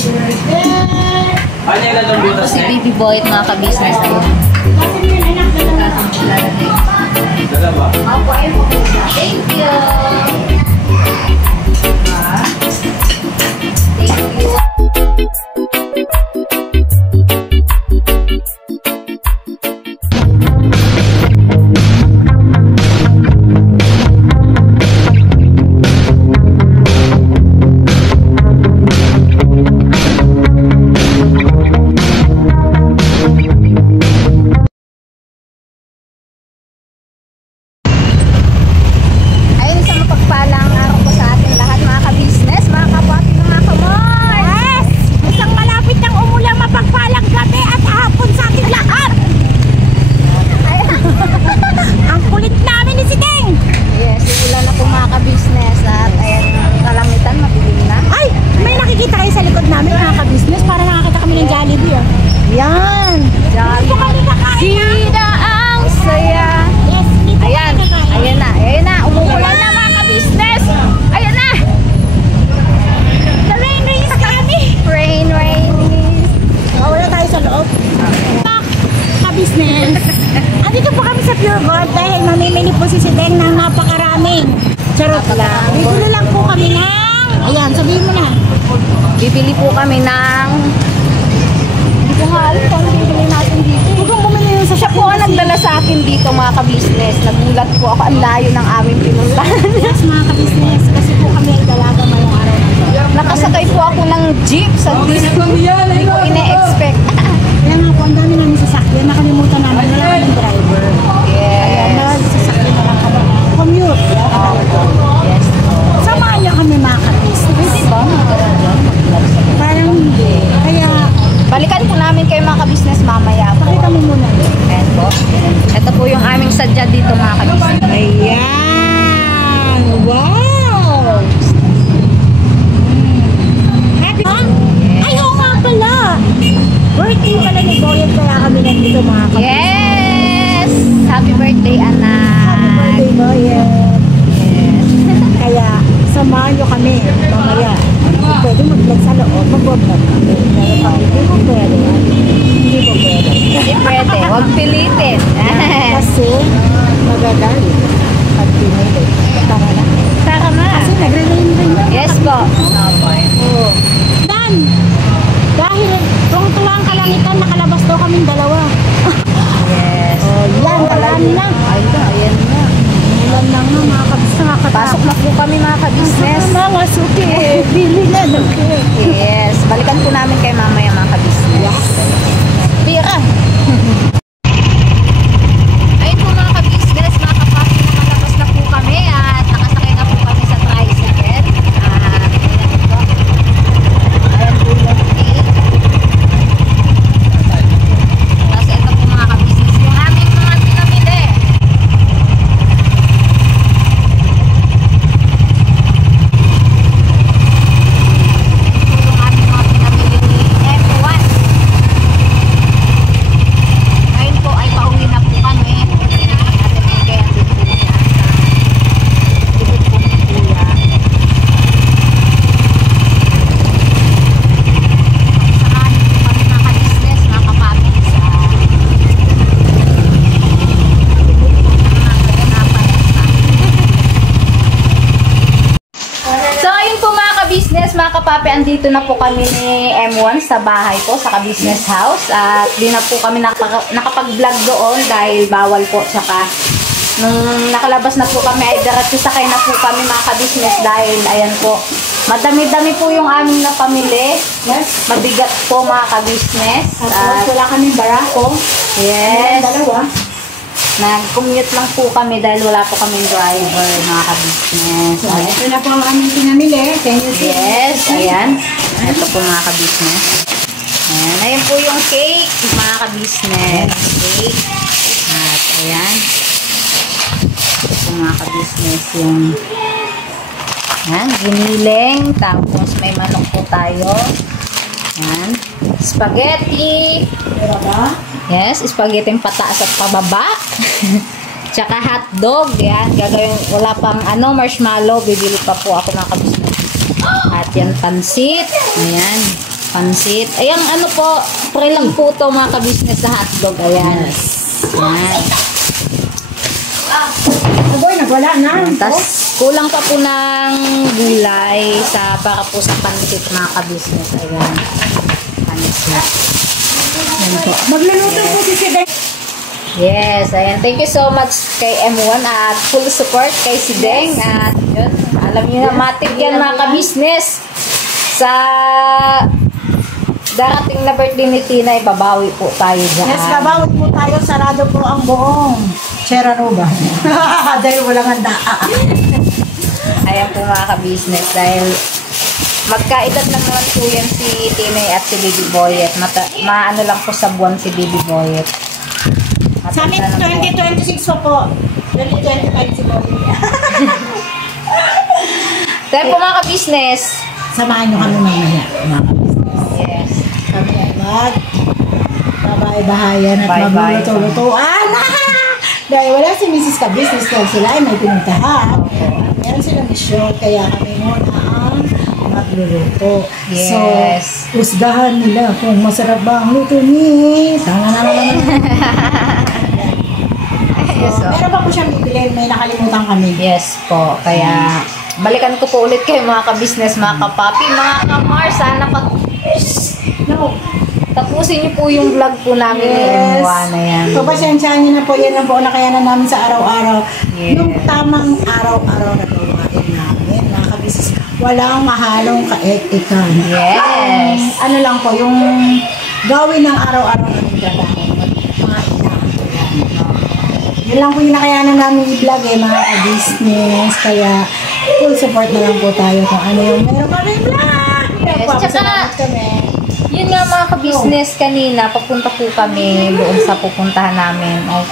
Si Baby Boy at mga ka-business na yun. Thank you! Thank you! Andito po kami sa Pure Gold dahil mamimili po si Deng ng napakaraming. Charot lang. Bibili lang po kami ng... Ayan, sabihin mo na. Bibili po kami ng... Hindi ko nga alam kung bibili natin dito. Huwag kong bumili yun sa siya po ang nagdala sa akin dito mga ka-business. Nagulat po ako. Ang layo ng aming pinuntahan. Yes mga ka-business. Kasi po kami ay dalaga ngayong araw. Nakasakay po ako ng jeep sa dito. Hindi ko ine-expect. Kaya nga po, ang dami namin sasakyan. Nakalimutan namin. Wala kaming driver. Yes. Kaya sasakyan na lang kami. Commute. Yes. Samahan niyo kami mga ka-business. Pwede ba? Parang hindi. Kaya... Balikan po namin kayo mga ka-business mamaya po. Pakita mo muna. Ayan po. Ito po yung aming sadya dito mga ka-business. Ayan! Wow! Happy ba? Ay, oo nga pala! Birthday pala ni Boyet kaya kami nandito mga kapatid. Yes! Happy birthday, anak! Happy birthday, Boyet! Yes! Kaya, samahan nyo kami mamaya. Kung pwede mag-vlog sa loob, mag-vlog kami. Pero pag hindi mo pwede, hindi mo pwede. Hindi pwede, huwag pilitin. Kasi, magagalit. Pag pinilit. Tara na. Tara na. Kasi nagre-rain-rain na. Yes po. Oo. Dan! Dahil tuwang-tuwang kalangitan, nakalabas daw kaming dalawa. Yes. Oh, yan, ulan na. Ayan na. Ulan na nga, mga kabisnes. Pasok na po kami mga kabisnes. Mga suki. Bili na ng cake. Yes. Balikan po namin kay mamaya mga kabisnes. Yes. Pira. Ayun po mga kabisnes, mga kapatid, nakalabas na po kami at nakasakay na po kami sa tricycle. Ayan po. Ayan po yung cake. Kasi ito po mga kabisnes, yung aming mga pinamili. Mga kapapi, andito na po kami ni M1 sa bahay po, sa ka-business house. At di na po kami nakapag-vlog doon dahil bawal po. Tsaka nung nakalabas na po kami ay diretso sakay na po kami mga ka-business dahil ayan po, madami-dami po yung aming napamili. Yes. Mabigat po mga ka-business. At wala kaming barako. Yes. Dalawa. Nag-commute lang po kami dahil wala po kaming driver, mga ka-business. So, ito na po ang aming pinamili. Can you see? Yes, ayan. Ito po mga ka-business. Ayan. Ayan po yung cake, mga ka-business. Cake. At ayan. Ito po mga ka-business yung ayan, giniling. Tapos may manok po tayo. Ayan. Spaghetti. Yes, spaghetti pataas at pababa. Tsaka hotdog. Yan, gagawin. Wala pang marshmallow. Bibili pa po ako ng kabisnes. At yan, pansit. Ayan. Pansit. Ayan, ano po, pre lang po to mga ka-business sa hotdog. Ayan. Yes. Ayan. Aboy, nagwala na. Tapos, kulang pa po ng gulay para po sa pansit mga ka-business. Ayan. Pansit. Ayan po. Magluluto po si Sideng. Yes, ayan. Thank you so much kay M1 at full support kay Sideng. At yun, alam niyo na, matig yan mga ka-business. Sa darating na birthday ni Tina, ibabawi po tayo dyan. Yes, babawit po tayo. Sarado po ang buong Cheraruba. Dahil walang handa. Ayan po mga ka-business. Dahil magkaedad lang naman po yan si Tina at si Baby Boyet. Maano lang po sa buwan si Baby Boyet. Sa amin, 2026 pa po. 2025 si Boyet. Dahil po mga ka-business. Samahan nyo kami mamaya, mga ka-business. Yes. Kami ay babae-bahayan at Bye-bye. magluluto-lutoan. Dahil wala si Mrs. Ka-Business dahil sila ay may pinuntahan. Meron silang mission, kaya kami muna ang magluluto. Yes. So, usgahan nila kung masarap ba ang luto ni. Sana naman. Yes, So, meron pa po siyang bibilin, may nakalimutan kami. Yes po. Kaya, balikan ko po ulit kayo mga ka-business, mga ka-papi, mga ka-mar. Sana No. tapusin niyo po yung vlog po namin ni M1 na yan. So, pasyensyahan niyo na po, yan lang po ang nakayanan namin sa araw-araw. Yes. Yung tamang araw-araw na gawain namin, mga kabisnes. Walang mahalong kaek-ikan. Yes. Ano lang po, yung gawin ng araw-araw namin trabaho. Mga inaakulan. Yun lang po yung nakayanan namin i-vlog mga ka-business. Kaya, full support na lang po tayo kung ano yung meron kami vlog. Yes, Salamat kami. Yun nga mga ka-business, kanina, papunta po kami doon sa pupuntahan namin. Ay,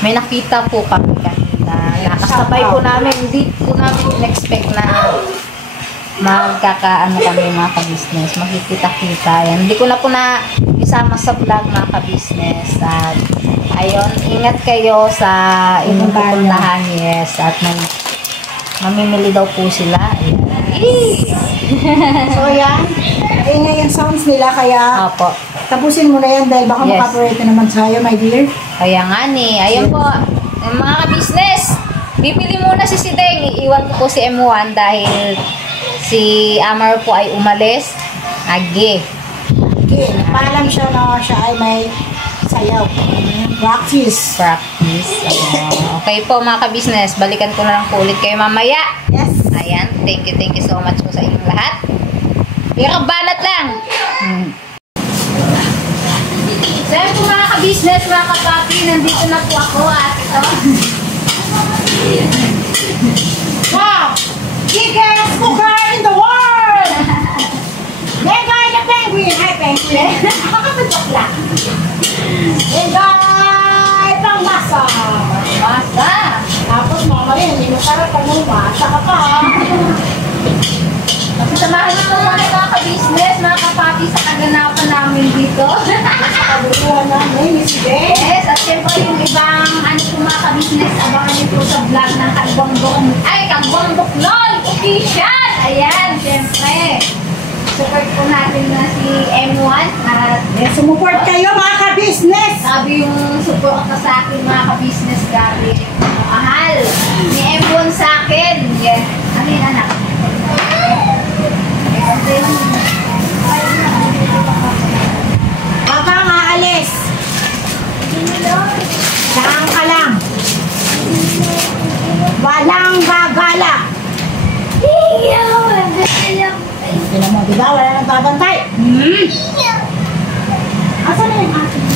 may nakita po kami kanina. Nakasabay po namin. Hindi po namin in-expect na magkakaano kami mga ka-business. Makikita-kita yan. Hindi ko na po na isama sa vlog mga ka-business. At ayun, ingat kayo sa inyong pupuntahan. Yes. At mamimili daw po sila. Ayan. So yan, ingay yung sounds nila kaya Opo. tapusin mo na yan dahil baka Yes. makaparate naman sa'yo, my dear. Kaya nga ni. Ayun po. Mga ka-business. Bibili muna si Sideng. Iiwan ko po si M1 dahil si Amar po ay umalis. Age. Okay, nagpaalam siya na siya ay may sayaw. Practice. Practice. Okay po mga ka-business. Balikan ko na lang po ulit kayo mamaya. Yes. Ayan. Thank you so much po sa inyong lahat. Banat lang. So yun po mga ka-business, mga ka-papi, nandito na po ako at ito. Wow! Biggest cooker in the world! Megay the penguin! Hi, penguin! Nakakapagpakla. Megay pang-masa! Masa! Tapos mga rin, hindi mo sarap pag masa ka pa. Samahan niyo po muna mga ka-business, mga ka-papi sa kaganapan namin dito. Sa kaburuan namin, Miss Beth. Yes, at syempre yung ibang po mga ka-business, abangan niyo po sa vlog ng Kagwang Buklol Official! Ayan, syempre. Support po natin na si M1 at Yes, sumuport kayo mga ka-business! sabi yung support ka sa akin mga ka-business, grabe. Mahal ni M1 sa akin. Yes. Ano yun, anak? Baka nga alis. Saan ka lang? Walang gagala. Tignan mo, diba? Wala nang babantay. Asan na yung ating?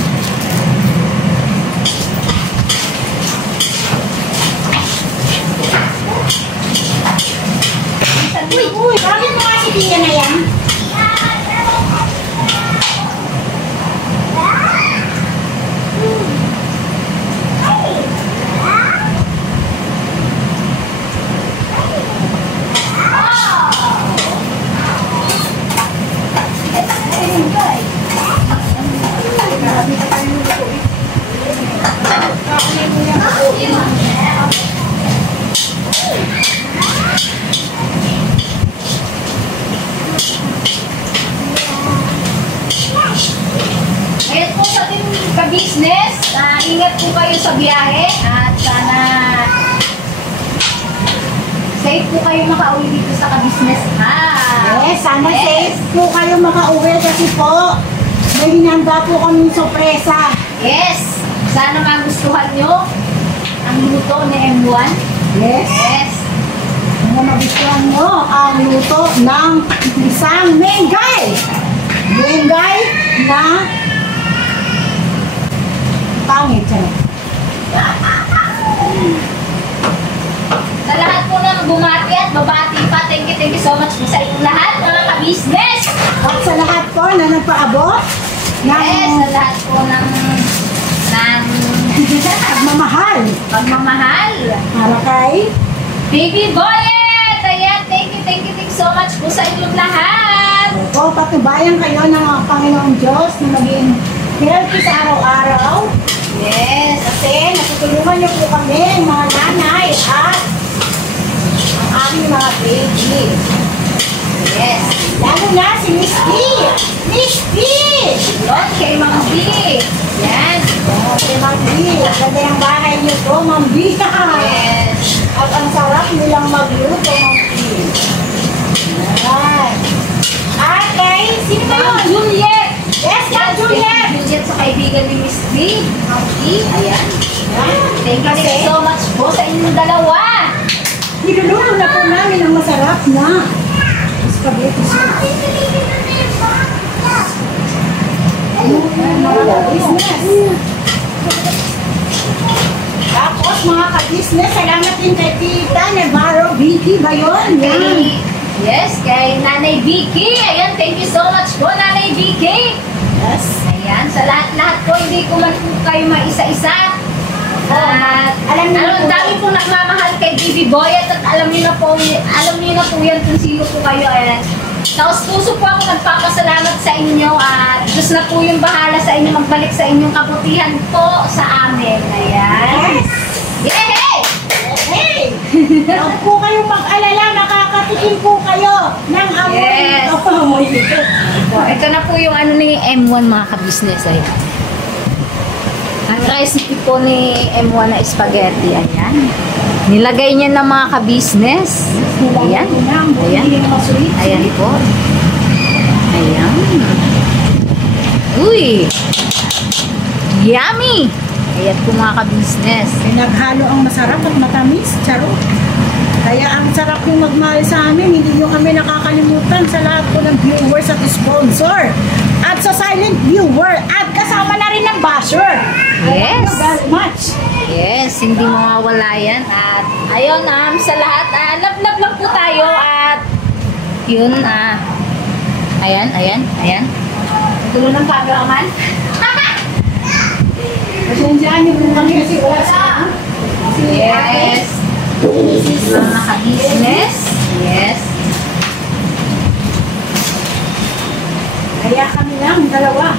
Uy, bakit mo nga si Tia na yan? ka-business, ingat po kayo sa biyahe at sana safe po kayo makauwi dito sa ka-business house. Yes, sana safe po kayo makauwi kasi po may hinanda po kami sorpresa. Yes, sana magustuhan nyo ang luto ni M1. Yes. Yes. Kung magustuhan nyo ang luto ng isang menggay. Menggay na pangit siya. Sa lahat po ng bumati at babati pa, thank you so much po sa inyong lahat, mga ka-business. At sa lahat po na nagpaabot ng Yes, sa lahat po ng pagmamahal pagmamahal. para kay Baby Boyet! Ayan, thank you so much po sa inyong lahat. po, patubayan kayo ng Panginoong Diyos na maging healthy sa araw-araw. Yes. Kasi natutulungan niyo po kami, mga nanay at ang aming mga baby. Yes. Lalo na si Miss B! Miss B! Yun, kay Mang B. Yan. Oh, si Ma'am B. Ganda yung bahay niyo po, Ma'am B. Yes. At ang sarap nilang magluto, Ma'am B. Alright. At kay, sino ba Ma'am yun? Juliet. Yes, Ma'am Juliet! Juliet sa kaibigan ni Miss B. Mang B. Ayan. Thank Kasi, you so much po sa inyong dalawa. niluluto na po namin ang masarap na spaghetti soup. Mga business. Tapos mga ka-business, salamat din kay Tita Navarro Vicky ba yun? Yan. Yes, kay Nanay Vicky. Ayan, thank you so much po, Nanay Vicky. Yes. Ayan, sa lahat-lahat po, hindi ko man po kayo maisa-isa. At Alam niyo ang po- dami pong nagmamahal kay Baby Boy at alam niyo na po yan kung sino po kayo. Ayan. Taos puso po ako nagpapasalamat sa inyo at Diyos na po yung bahala sa inyo magbalik sa inyong kabutihan po sa amin. Ayan. Yes. Yay! Hey! Huwag po kayong mag-alala, makakatikim po kayo ng amoy. Yes. Amoy. Ito na po yung ano ni M1 mga ka-business. Ayan. Ang recipe po ni M1 na spaghetti. Ayan. Nilagay niya ng mga ka-business. Ayan. Ayan. Ayan po. Ayan. Uy! Yummy! Ayan po mga ka-business. Pinaghalo ang masarap at matamis. Charo. Kaya ang sarap yung magmahal sa amin. Hindi nyo kami nakakalimutan sa lahat po ng viewers at sponsor. At sa silent viewer. At kasama na rin ng basher. Yes. Thank you very much. Yes, hindi mawawala yan. At ayun, sa lahat, love-love lang po tayo. At yun, ayan. Tulo ng cameraman. Pasensyaan niyo po kami kasi wala sa Yes. Mga ka-business. Yes. Kaya kami lang, dalawa.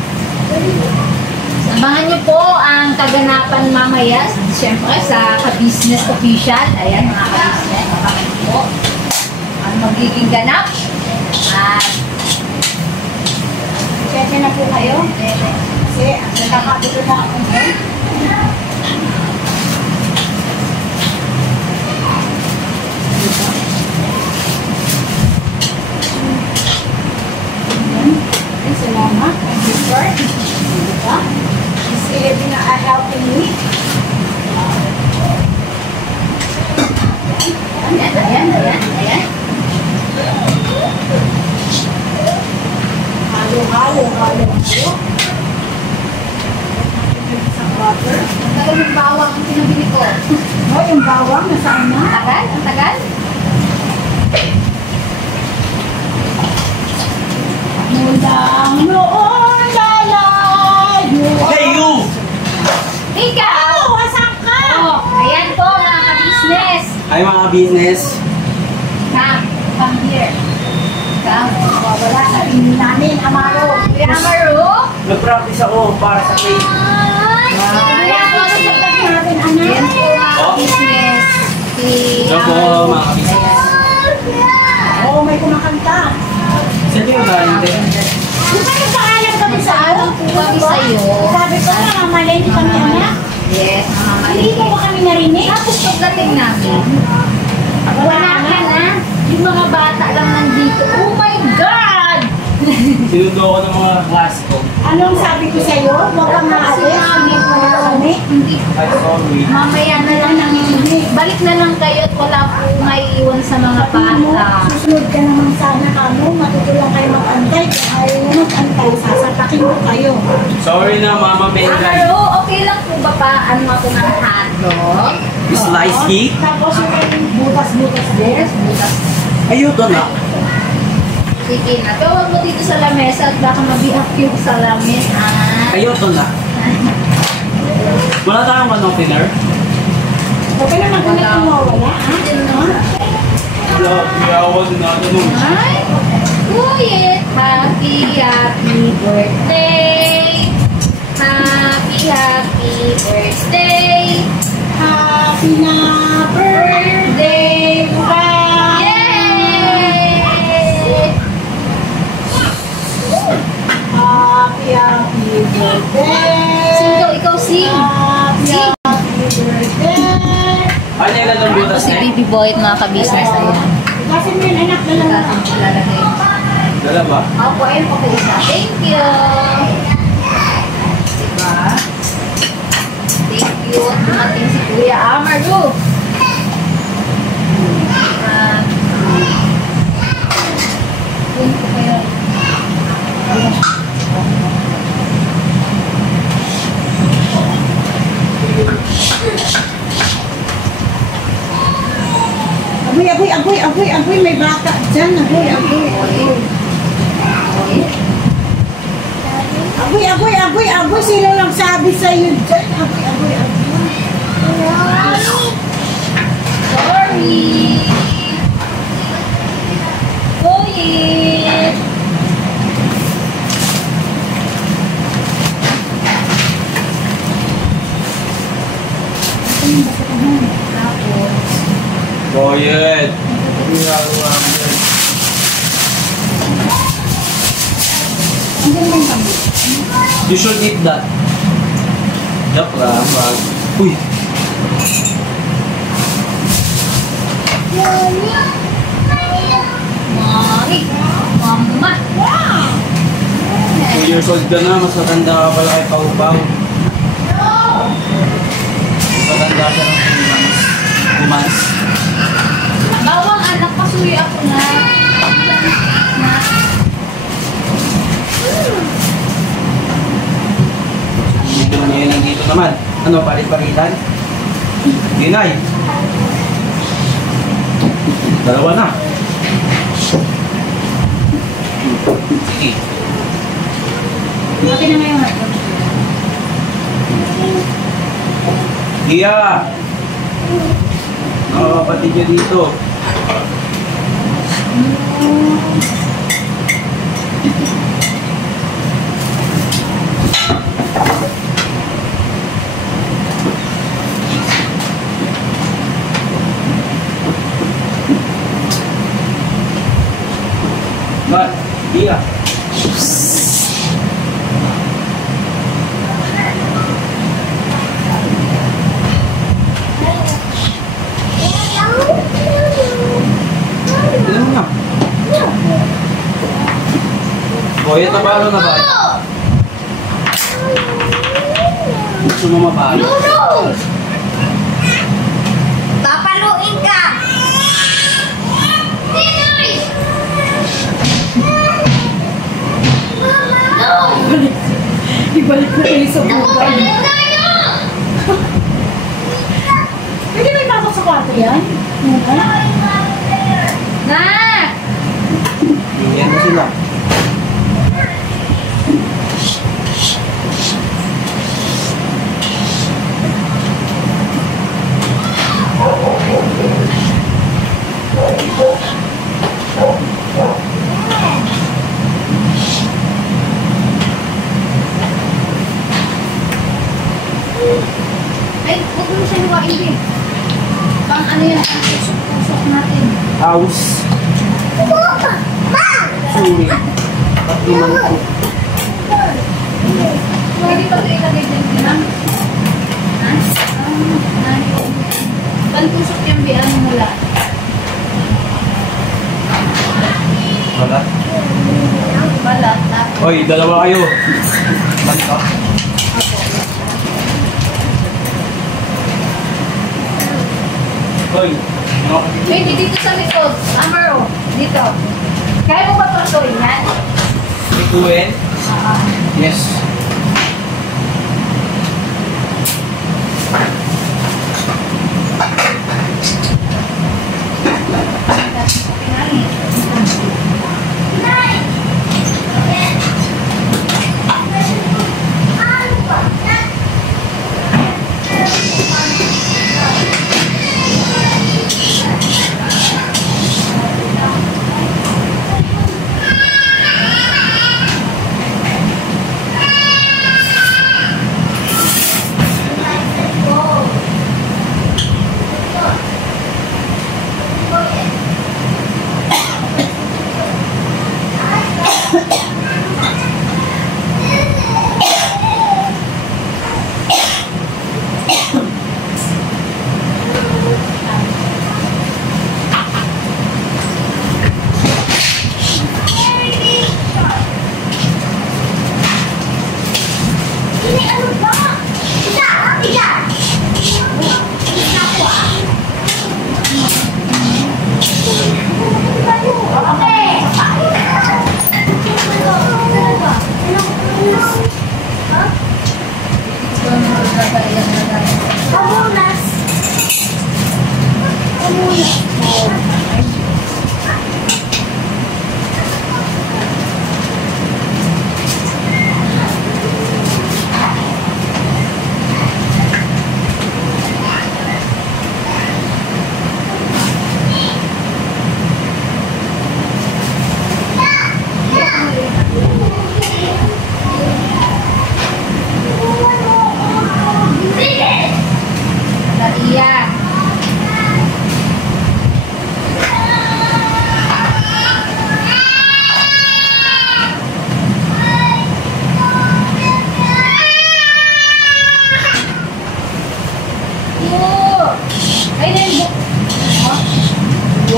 Abangan niyo po ang kaganapan mamaya, siyempre sa ka-business official. Ayan, mga ka-business. Abangan niyo po ang magiging ganap. At Sensya na po kayo. Kasi nakakabito na ako ngayon. Ay, salamat. Thank you, sir. Diba? Is Elvin na helping me? ayan. Halo. Isang water. Ang tagal ng bawang ang pinabili ko. Oh, yung bawang, nasaan na? Ang tagal? Mulang noon lalayo. Hey, you! Ikaw! Oh, wasak ka! Oh, ayan po mga ka-business. Ay, mga business. Come here. Wala sa tingin namin, Amaro. Kuya Amaru. Nag-practice ako para sa cake. Ayan po si natin, Ayan anak. po mga ka-business. Si Hello po, Amaru. mga business. Oo, may kumakanta. Sige, ba? Hindi. Di ba nagpaalam kami sa Paalam po kami sa'yo. Sabi ko na, pala, hindi kami anak. Yes, Hindi mamamalengke. mo ba kami narinig? Tapos pagdating namin, wala ka na. Yung mga bata lang nandito. Oh my God! Sinundo ko ng mga klase ko. Anong sabi ko sa'yo? Huwag kang maalis. Hindi mo na kami. Hindi. Ay, sorry. Mamaya na lang balik na lang kayo at wala po maiiwan sa mga Sabi mo, bata. susunod ka naman sana kamo. Matutulang kayo mag-antay. Kung ayaw nyo mag-antay, sasapakin mo kayo. Sorry na, Mama Megan. Pero okay lang po ba pa ano ako ng hotdog? Slice cake? Tapos yung butas-butas din. Yes, bukas. Ayun, na. Sige na. Tawag mo dito sa lamesa at baka mabihak yung salamin. Ah. Ayun, na. Wala tayong ano, dinner? Huwag ka na mag-ulit kung mawala. Wala, iyawan na. Ano? Ay, Kuyet, happy birthday. Happy birthday. Happy na birthday, Bang! Yay! Happy birthday! Sing daw, ikaw sing. Sing. Happy birthday! Ano yung lalong Ako butas si na? Baby Boy at mga kabisnes na yan. Kasi mo yun, anak, dalawa. Kasi lalagay. Dala ba? Ako, ayun po kayo isa. Thank you. Diba? Thank you. Dumating si Kuya Amaru. Yun po kayo. Agoy, may bata dyan. Agoy, sino lang sabi sa'yo dyan? Agoy. Sorry. Kuya. Tapos, Boyet. You should eat that. Joke lang, wag. Uy! Mami. Mama. 2 years old ka na, mas matanda ka pala kay Pau Pau. Mas matanda ka ng 2 months. 2 months. Bawang anak, pasuyo ako na. Dito ngayon, nandito naman. Ano, palit-palitan? Ginay. Dalawa na. Sige. Okay na nga yung hotdog. Iya! Mga kapatid niya dito. Ba't? Iya. Tignan mo na. Boy, napalo na ba? Gusto mo mapalo? Papaluin ka! Ibalik na kayo sa buhay. Pwede may pasok sa kwarto yan? Na! Yan na sila. Ay, huwag mo siya luwain eh. Pang ano yan, ang tusok-tusok natin. House. Sorry. Pati man ko. Pwede pa ito ilagay dyan, Oy, dalawa kayo. Basta. Oy, Wait, dito sa likod. Amaro, dito. Kaya mo ba tratuin yan? ikuin? Yes.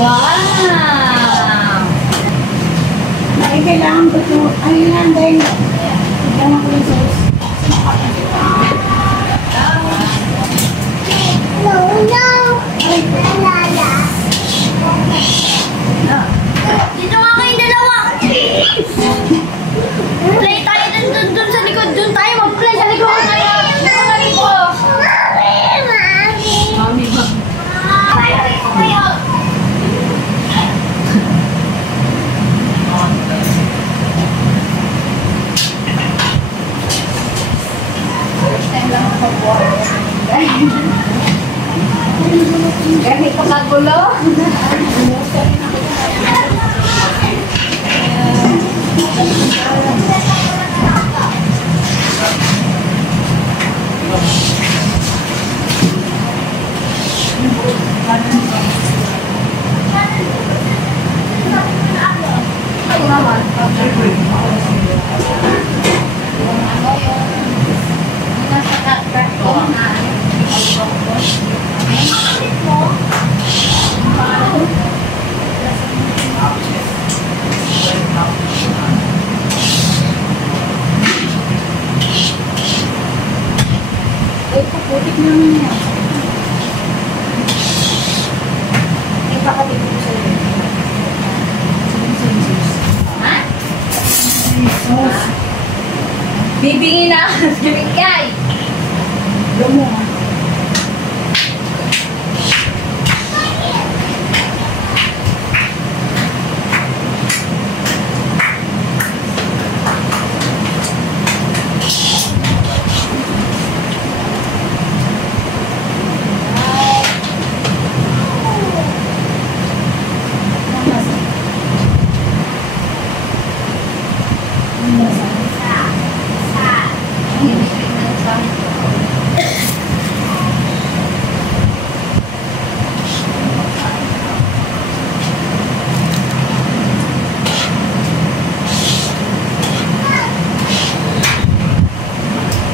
Wow! Ay, kailangan ko ito. Ay, yan, dahil. Kailangan ko yung sauce. No, no! Ay, Dito nga kayong dalawa. Play tayo dun sa likod. Dun tayo mag-play sa likod. Mami ba? Ganito kagulo. putik naman yan. Ipakatid ko sa'yo. Ha? Sauce. Bibingin na ako sa bigay. Lumo ha.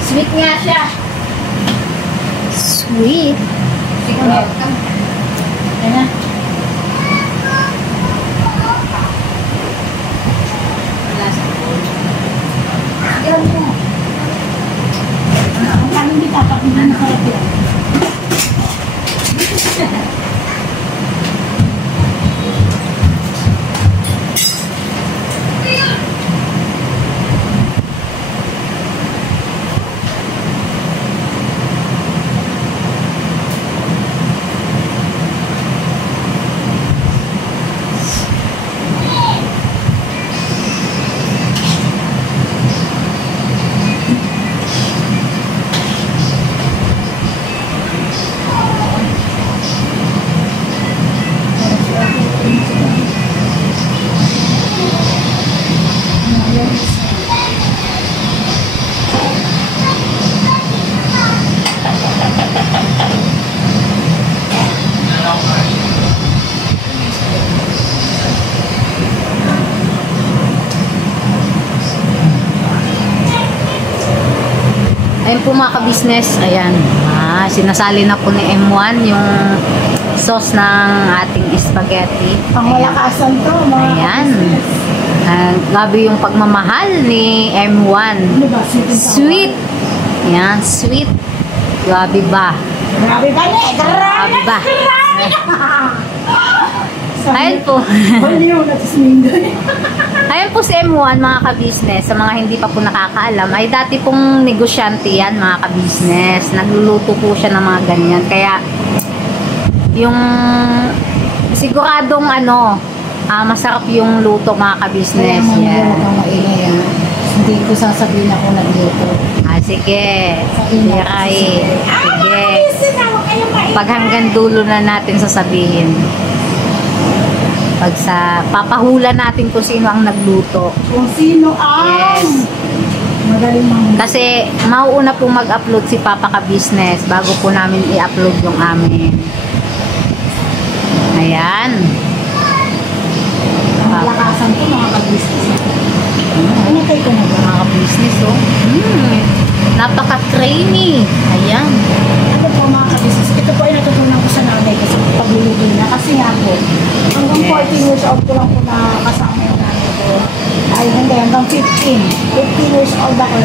Sweet nga siya. Sweet. Sige, welcome. Yan na. Wala sa food. Ayun po mga ka-business, ayan. Sinasali na po ni M1 yung sauce ng ating spaghetti. Ang malakasan to, mga Ayan. Grabe yung pagmamahal ni M1. Ano ba? Sweet. Ayan, sweet. Grabe ba? Grabe ba niya? Grabe ba? Ayun po. Baliw na sa Mindoy. Ayun po si M1 mga ka-business. Sa mga hindi pa po nakakaalam, ay dati pong negosyante yan mga ka-business. Nagluluto po siya ng mga ganyan. Kaya yung siguradong masarap yung luto mga ka-business. Kaya maingay. Hindi ko sasabihin ako nagluto. Sige. Sige. Pag hanggang dulo na natin sasabihin. Pag papahula natin kung sino ang nagluto. Kung sino ang... Yes. Magaling mga... Kasi mauuna po mag-upload si Papa ka-business bago po namin i-upload yung amin. Ayan. Ang malakasan ko mga ka-business. Ano kayo ko na ba? Mga ka-business, oh. Napaka-creamy. Ayan. Ano po mga ka-business? Ito po ay natutunan ko sa nanay kasi pagluluto na. Kasi nga po, hanggang 14 years old ko lang po nakasama yung nanay ko. Ay, hindi, hanggang 15 years old ako,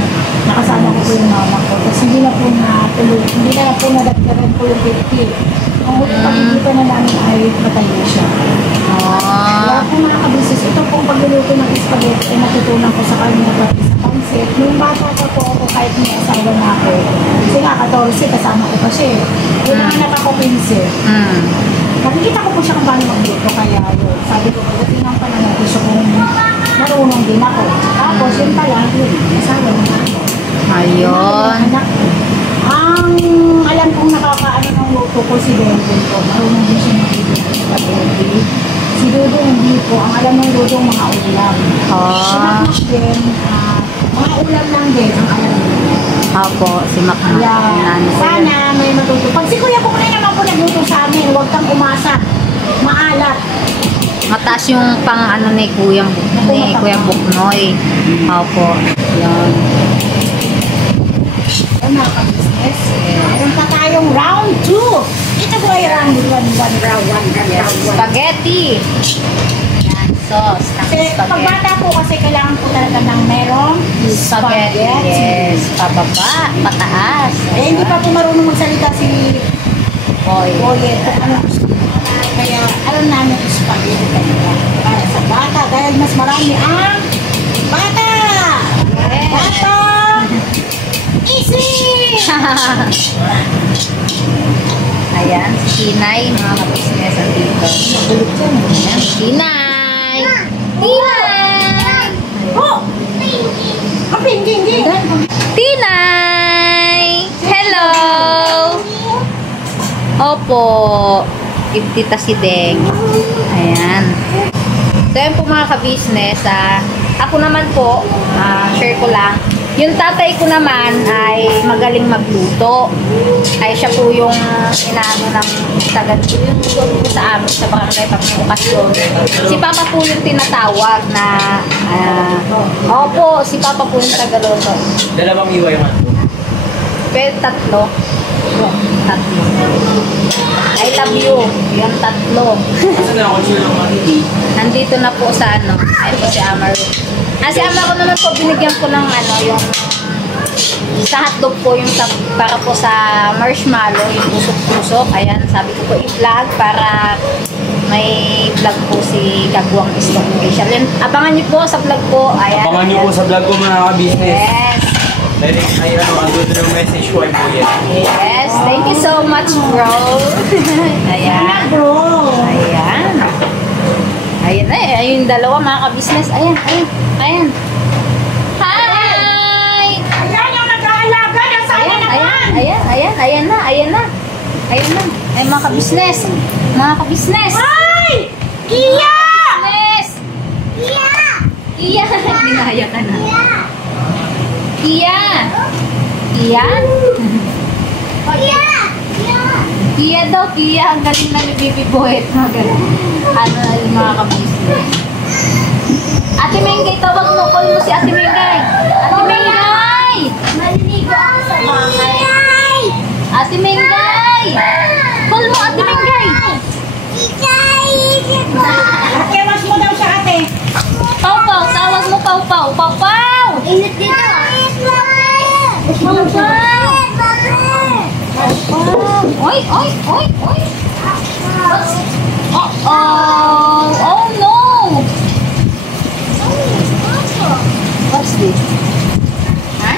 nakasama ko po yung mama ko. Tapos hindi na po hindi na po nadagdagan po yung 50. Ang pagkikita na namin ay patay na siya. Kaya po mga ka-business, ito pong pagluluto ng spaghetti ay natutunan ko sa kanya pati sa pansit. Nung bata pa po ako kahit may asawa na ako. Kasi nga 14, kasama ko pa siya eh. Yung anak ako 15. Nakikita ko po siya kung paano magluto kaya yun. Sabi ko, pagdating ng panahon, gusto kong marunong din ako. Tapos yun pala, yun, asawa na ako. Ayun. Ang alam kong nakakaano ng luto ko si Denton ko. Marunong din siya magluto ng spaghetti. Si Dodo hindi po. Ang alam ng Dodo mga ulam. Siya din, mga ulam lang din ang alam niya. Opo, si Makmak. Yeah. Sana may matuto. Pag si Kuya Buknoy naman po nagluto sa amin, huwag kang umasa. Maalat. Mataas yung pang ni Kuya Buknoy. Opo. Yan. Mga ka-business, meron pa tayong round 2. Ito po ay round 1. Spaghetti. Yan, sauce. Kasi pag bata po kasi kailangan po talaga ng merong Spaghetti. Yes. Pababa, pataas. Eh, hindi pa po marunong magsalita si Boy. Boyet. Kaya alam namin yung spaghetti talaga. Para sa bata, dahil mas marami ang bata! Yes. Bata! Easy! Ayan, si Tinay, mga ka-business ang dito. Ayan, Tinay! Tinay! Oh! Hindi. Tinay! Hello! Opo. Tita si Deng. Ayan. So, yun po mga ka-business. Ako naman po, share ko lang. Yung tatay ko naman ay magaling magluto. Ay siya po yung inaano ng yung po sa amin sa barangay pag may okasyon. Si Papa po yung tinatawag na opo, si Papa po yung tagaluto. Dalawang iwa yung Pero tatlo. I love you. Yung tatlo. Kasi na ako siya ng maniti. Nandito na po sa ayun po si Amaru. Si Amaru naman po, binigyan ko ng yung sa hotdog po, yung para po sa marshmallow, yung pusok-pusok. Ayan, sabi ko po i-vlog para may vlog po si Kagwang Istong Official. Abangan niyo po sa vlog po. Ayan. Abangan niyo po sa vlog ko mga ka-business. Yes. Dahil andun yung message ko ay po yan. Yes, thank you so much, bro. Ayan. Bro! Ayan. Ayan ayun yung dalawa mga ka-business. Ayan. Hi! Ayan yung nag-aalaga na sana naman! Ayan na. Ay, mga ka-business. Ay! Kia! Business! Kia! Dinaya ka na. Kia! Kia daw, Kia. Ang galing na ni Bibi Boyet. Yung mga ka-business. Ate Mengay, tawag mo. Call mo si Ate Mengay. Ate Mengay! Maliligo ako sa Minggay! Call mo Ate Minggay! Ate, mas mo daw siya ate. Pau Pau, tawag mo Pau Pau. Pau Pau! Init dito ah. Pau Pau! Oy, oy, oy, oy! Uh-oh! Oh no! What's this? Huh?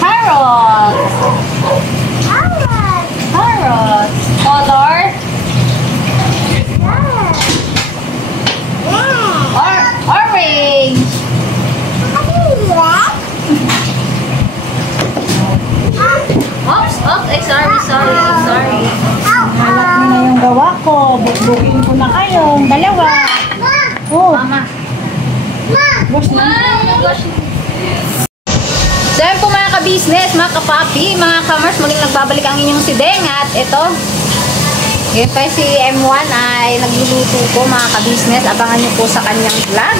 Carrot! Carrot! Color? Orange! Oops! Oops! Sorry. Halap mo na yung gawa ko. Bukbukin ko na kayong dalawa. Oh, Mama. wash na. So yun po mga ka-business, mga ka-papi, mga kamers, muling nagbabalik ang inyong si Deng. At ito, yun pa si M1 ay nagluluto po mga ka-business. Abangan nyo po sa kanyang vlog.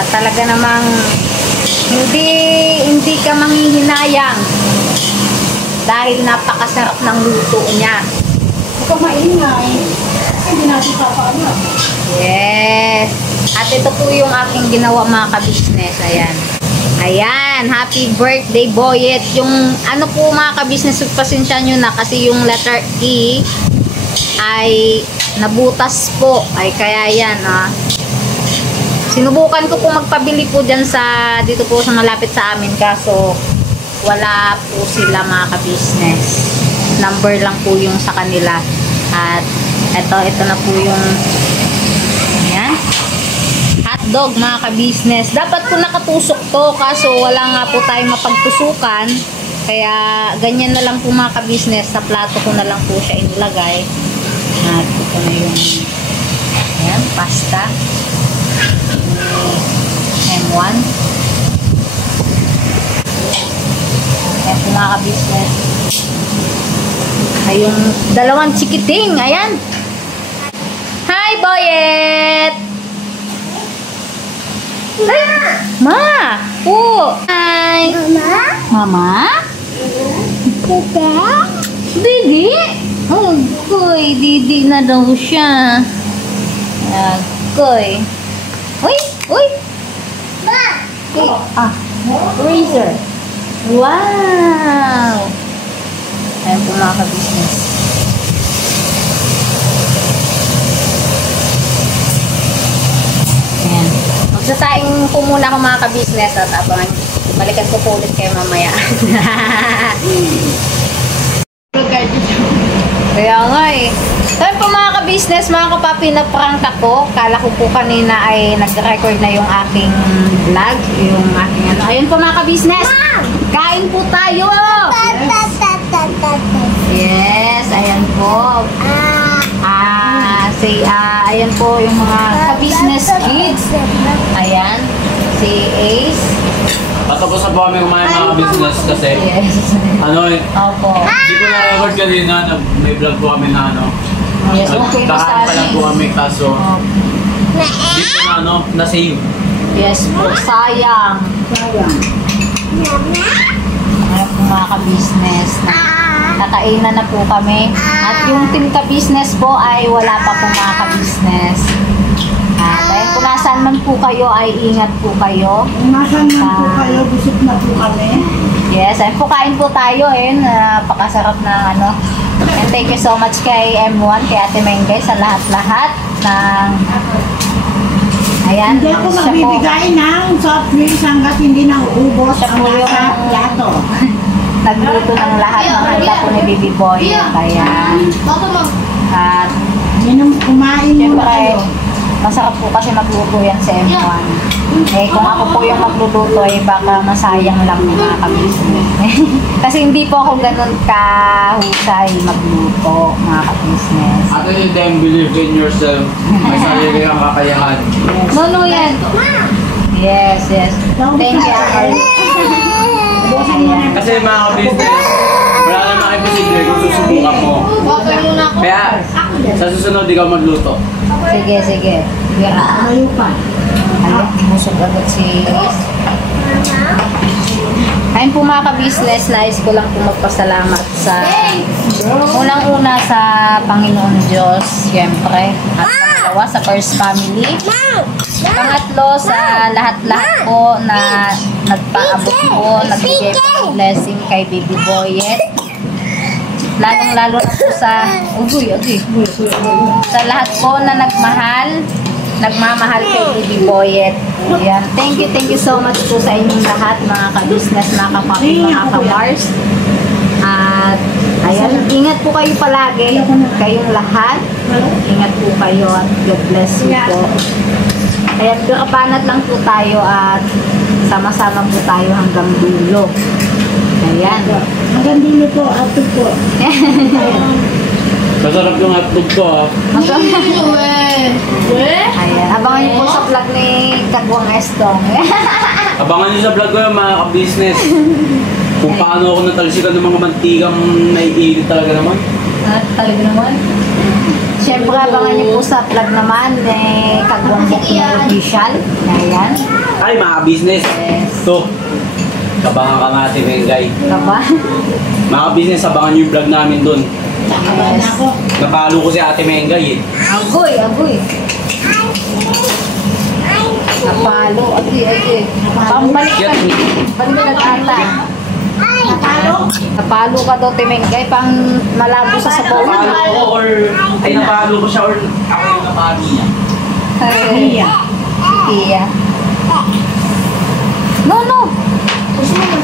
At talaga namang hindi ka manghihinayang dahil napakasarap ng luto niya. Ito maingay. Hindi natin papaano. Yes. At ito po yung aking ginawa mga ka-business. Ayan. Ayan. Happy birthday, Boyet. Yung ano po mga ka-business, pasensya nyo na kasi yung letter E ay nabutas po. Ay kaya yan sinubukan ko po magpabili po dyan dito po sa malapit sa amin. Kaso wala po sila mga ka-business. Number lang po yung sa kanila. At ito na po yung ayan. Hotdog mga ka-business. Dapat po nakatusok to. Kaso wala nga po tayong mapagtusukan. Kaya ganyan na lang po mga ka-business. Sa plato ko na lang po siya inilagay. At ito na yung ayan, pasta. M1. Ayan po mga ka-business. Ay yung dalawang chikiting. Ayan. Hi, Boyet! Ma! Po! Hi! Mama? Didi? Oh, koy. Didi na daw siya. Koy. Uy! Uy! Razor. Wow! Ayan po mga ka-business. Ayan. Magsasaing po muna ako mga ka-business at abangan. Balikan ko po ulit kayo mamaya. Kaya nga eh. Sabi po mga ka-business, mga kapapi, na-prank ako. Kala ko po kanina ay nag-record na yung aking vlog. Yung aking ano. Ayun po mga ka-business. Kain po tayo! Yes, ayan po. Ayan po yung mga ka-business kids. Ayan. Si Ace. Patapos na po kami kumain mga business kasi Yes. Opo. hindi ko na-record kanina na may vlog po kami na Yes, okay. Kakaan pa lang po kami kaso hindi po na na-save. Yes po, sayang. Ayan po mga ka-business. Nakainan na po kami. At yung team ka-business po ay wala pa po mga ka-business. Dahil kung nasaan man po kayo ay ingat po kayo. Kung nasan man po kayo, busog na po kami. Yes, ayun po, kain po tayo. Napakasarap na ano. And thank you so much kay M1, kay Ate Mengay sa lahat-lahat ng ayan. Hindi ako siya po. magbibigay ng soft drinks hanggat hindi na uubos Siya ang po yung nasa plato. nagluto ng lahat ng handa po ni Baby Boy. Kaya, at Kumain muna kayo. syempre, masarap po kasi magluto yan sa M1. Kung ako po yung magluluto, baka masayang lang mga ka-business. Kasi hindi po ako ganun kahusay magluto, mga ka-business. At you then believe in yourself. May sarili kang kakayahan. No, yan. Yes. Thank you, Arlie. Ayan. Kasi mga business, wala namang imposible kung susubukan mo. Kaya, sa susunod, ikaw magluto. Sige. Malayo pa. Ayun, busog agad si Ace. Ayun Ayun po mga ka-business, nais ko lang po magpasalamat sa unang-una sa Panginoon Diyos, siyempre. At pangalawa sa First Family. Pangatlo sa lahat-lahat po na nagpaabot po, nagbigay po ng blessing kay Baby Boyet. Lalong-lalo na po sa sa lahat po na nagmamahal kay Baby Boyet. Ayan. Thank you so much po sa inyong lahat, mga ka-business, mga ka-papi, mga ka-Mars. At ayan, ingat po kayo palagi, kayong lahat. Ingat po kayo at God bless you po. Ayan, kabanat lang po tayo at sama-sama po tayo hanggang dulo. Ayan. Hanggang dito po, ato po. Masarap yung hotdog ko ah. Ayan, abangan niyo po sa vlog ni Kagwang Estong. Abangan nyo sa vlog ko yung mga ka-business. Kung paano ako natalsikan ng mga mantikang naiinit talaga naman. Talaga naman. Siyempre, abangan niyo po sa vlog naman ni Kagwang Bukina Official. Ayan. Ay, mga ka-business. Yes. So, kabangan ka nga Ate Mengay. Diba? Mga ka-business, abangan nyo yung vlog namin dun. Yes. Napalo ko si Ate Mengay eh. Agoy. Napalo. Agoy. Pambalik ka. Balik ka ata. Napalo ka daw, Timengay, pang malabo sa sabaw. Napalo ko or... Ay, napalo ko siya or ako yung napalo niya. Iya. No.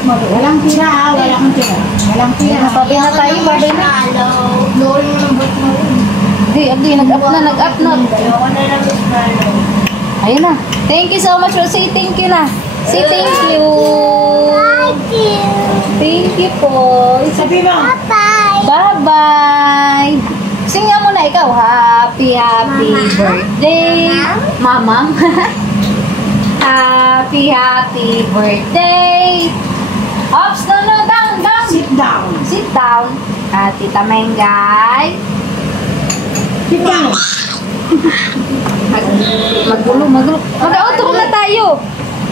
Walang tira ha, walang tira. Walang tira. Pabi na tayo, pabi na. Hindi, nag-up na. Ayun na. Thank you so much. Say thank you na. Say thank you. Thank you po. Sabi mo. Bye-bye. Sing nga muna ikaw. Happy birthday, Mama. Happy birthday. Ops, no, down. Sit down. Tita Mengay. Sit down. Magulo. Mag-outro na tayo.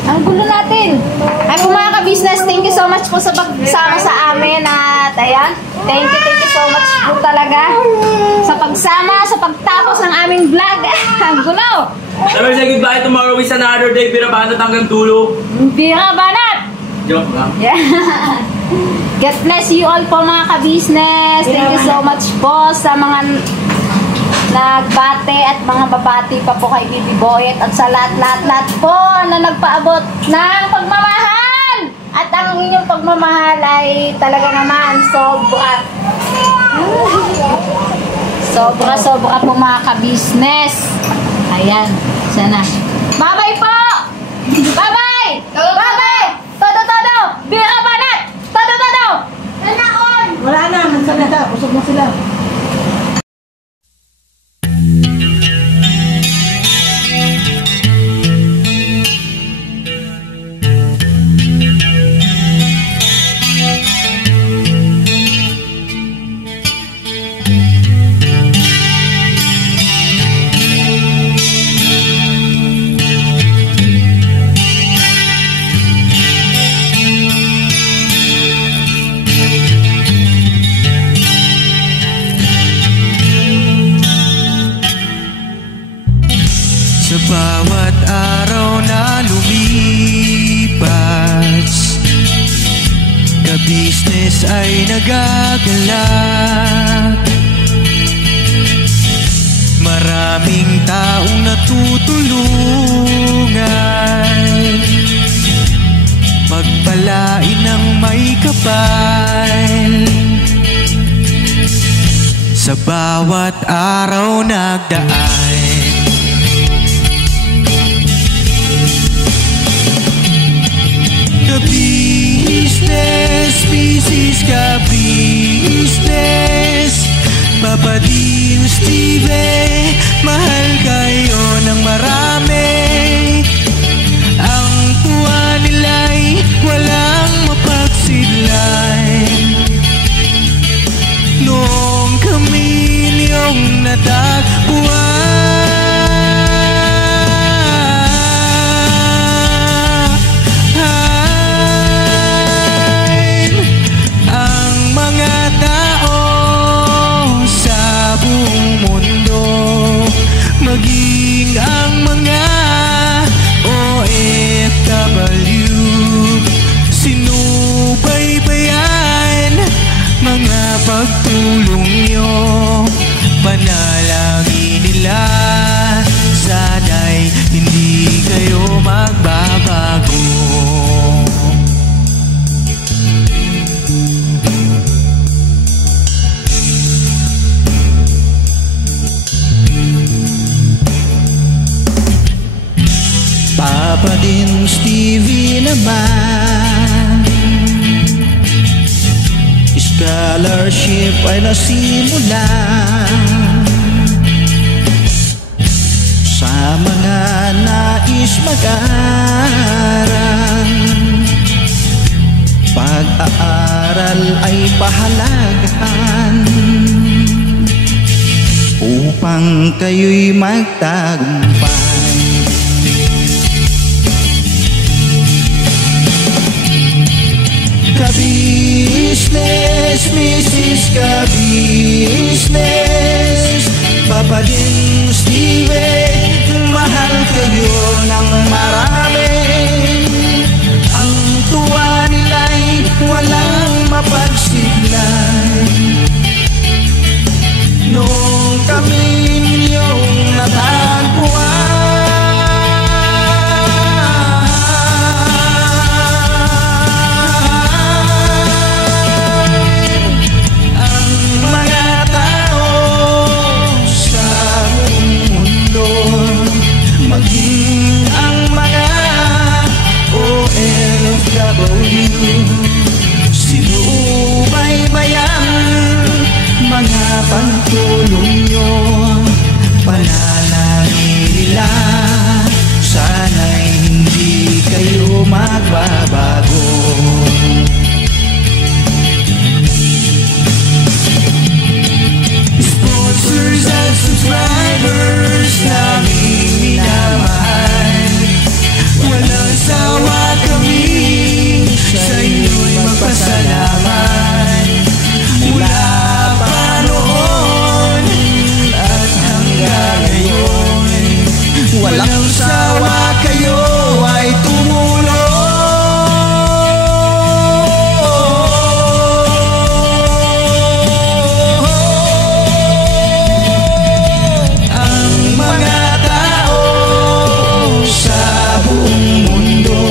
Ang gulo natin. Ay po mga ka-business, thank you so much po sa pagsama sa amin. At ayan, thank you so much po talaga sa pagsama, sa pagtapos ng aming vlog. Ang gulo. Sabi say goodbye, tomorrow is another day. Birabanat hanggang dulo. Bira banat. Joke lang. Yeah. God bless you all po mga ka-business. Thank you so much po sa mga nagbate at mga babati pa po kay Baby Boyet at sa lahat po na nagpaabot ng pagmamahal. At ang inyong pagmamahal ay talaga naman sobra po mga ka-business. Ayan, sana. Bye-bye po! Bye-bye! Bye-bye! Todo! Bira banat! Todo! Wala na, mansana na. Usog na sila. Sa bawat araw na lumipas, ka-business ay nagagalak. Maraming taong natutulungan, pagpalain ng may kapal. Sa bawat araw nagdaan, business, ka-business, Papa Dean, Steve, mahal kayo ng marami. Ang tuwa nila'y walang mapagsidlan. Noong kami niyong natagpuan, naman. Scholarship ay nasimula sa mga nais mag-aral. Pag-aaral ay pahalagahan upang kayo'y magtagumpay. Ka-business, Mrs. Ka-business, Papa din Steve, mahal kayo ng marami. Ang tuwa nila'y walang mapagsiglay. Noong kami ninyong natagpuan, ang mga tao sa buong mundo, maging ang mga OFW, sinubaybayan mga pagtulong nyo. Panalangin nila, sana'y hindi kayo magbabago. Sponsors at subscribers namin minamahal, walang sawa kami sa inyo'y magpasalamat. Mula pa noon at hanggang ngayon, walang sawa kayo ay tumulong. Ang mga tao sa buong mundo,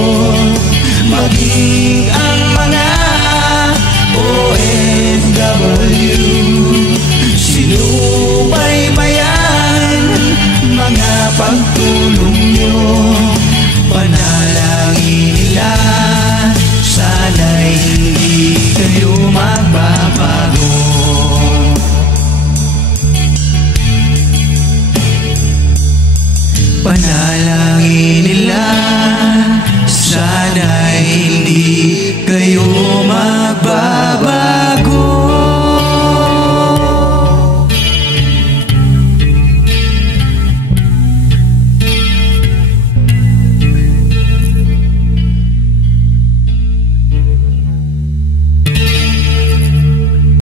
maging ang mga OFW, sinubaybayan mga pagtulong nyo. Panalangin nila, sana'y hindi kayo magbabago. Panalangin nila, sana'y